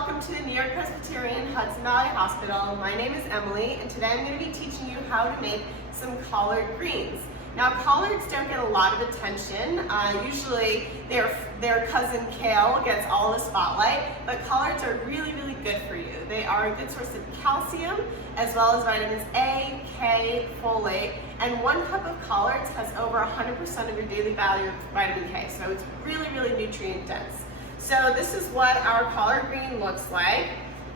welcome to the New York-Presbyterian Hudson Valley Hospital. My name is Emily, and today I'm going to be teaching you how to make some collard greens. Now, collards don't get a lot of attention. Usually their cousin kale gets all the spotlight, but collards are really, really good for you. They are a good source of calcium, as well as vitamins A, K, folate, and 1 cup of collards has over 100% of your daily value of vitamin K, so it's really, really nutrient dense. So this is what our collard green looks like.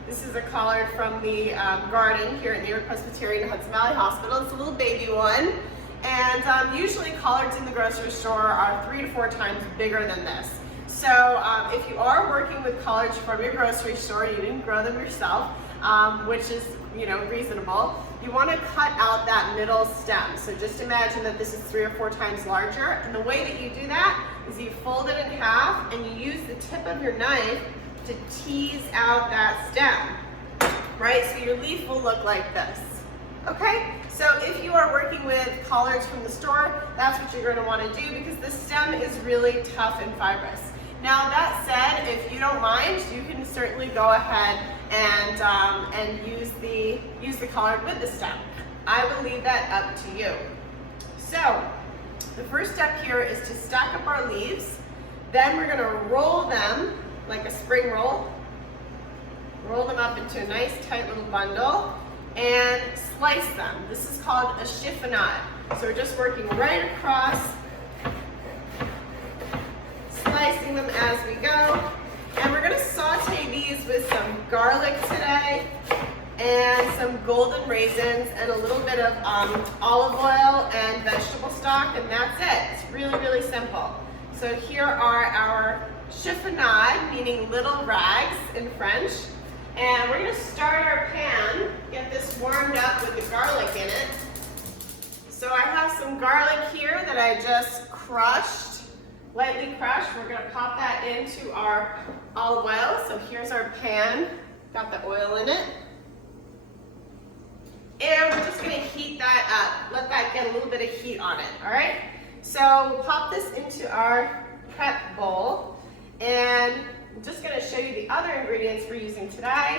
This is a collard from the garden here at New York-Presbyterian Hudson Valley Hospital. It's a little baby one. And usually collards in the grocery store are 3 to 4 times bigger than this. So if you are working with collards from your grocery store, you didn't grow them yourself, which is reasonable, you want to cut out that middle stem. So just imagine that this is 3 or 4 times larger. And the way that you do that is you fold it in half and you use the tip of your knife to tease out that stem, right? So your leaf will look like this. Okay, so if you are working with collards from the store, that's what you're going to want to do because the stem is really tough and fibrous. Now that said, if you don't mind, you can certainly go ahead and use the collard with the stem. I will leave that up to you. So the first step here is to stack up our leaves. Then we're going to roll them like a spring roll. Roll them up into a nice tight little bundle and slice them. This is called a chiffonade. So we're just working right across, slicing them as we go. And we're gonna saute these with some garlic today and some golden raisins and a little bit of olive oil and vegetable stock, and that's it. It's really, really simple. So here are our chiffonade, meaning little rags in French. And we're gonna start our pan, get this warmed up with the garlic in it. So I have some garlic here that I just crushed, lightly crushed. We're gonna pop that into our olive oil. So here's our pan, got the oil in it. And we're just gonna heat that up, let that get a little bit of heat on it, all right? So we'll pop this into our prep bowl, and I'm just going to show you the other ingredients we're using today.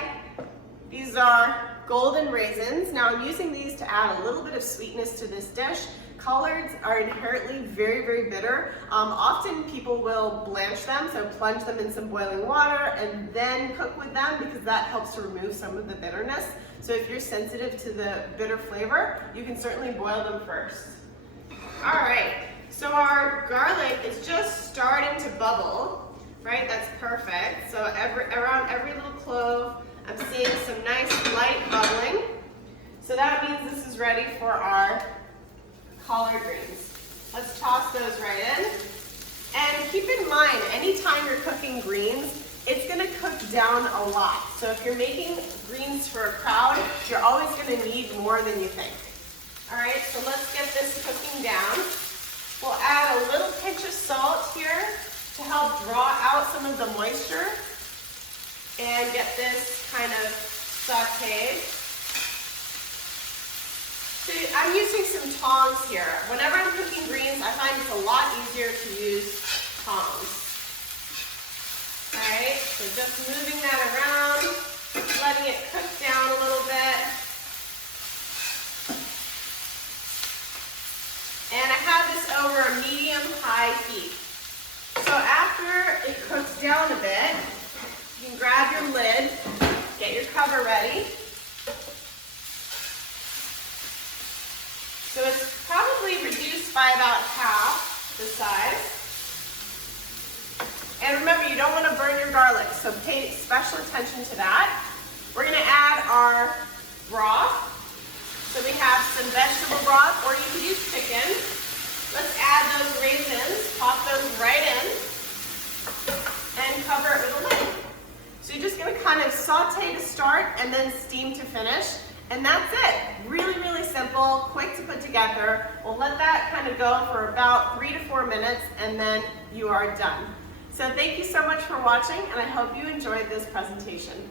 These are golden raisins. Now I'm using these to add a little bit of sweetness to this dish. Collards are inherently very, very bitter. Often people will blanch them, so plunge them in some boiling water and then cook with them because that helps to remove some of the bitterness. So if you're sensitive to the bitter flavor, you can certainly boil them first. All right, so our garlic is just starting to bubble. Right, that's perfect. So around every little clove, I'm seeing some nice light bubbling. So that means this is ready for our collard greens. Let's toss those right in. And keep in mind, anytime you're cooking greens, it's gonna cook down a lot. So if you're making greens for a crowd, you're always gonna need more than you think. All right, so let's get this cooking down. We'll add a little pinch of salt here to help draw out some of the moisture and get this kind of sautéed. So I'm using some tongs here. Whenever I'm cooking greens, I find it's a lot easier to use tongs. All right, so just moving that around, letting it cook down a little bit. And I have this over a medium-high heat. So after it cooks down a bit, you can grab your lid, get your cover ready. So it's probably reduced by about half the size. And remember, you don't want to burn your garlic, so pay special attention to that. We're going to add our broth. So we have some vegetable broth, or you could use chicken. Let's add those raisins, pop those right in, and cover it with a lid. So you're just gonna kind of saute to start and then steam to finish. And that's it. Really, really simple, quick to put together. We'll let that kind of go for about 3 to 4 minutes and then you are done. So thank you so much for watching, and I hope you enjoyed this presentation.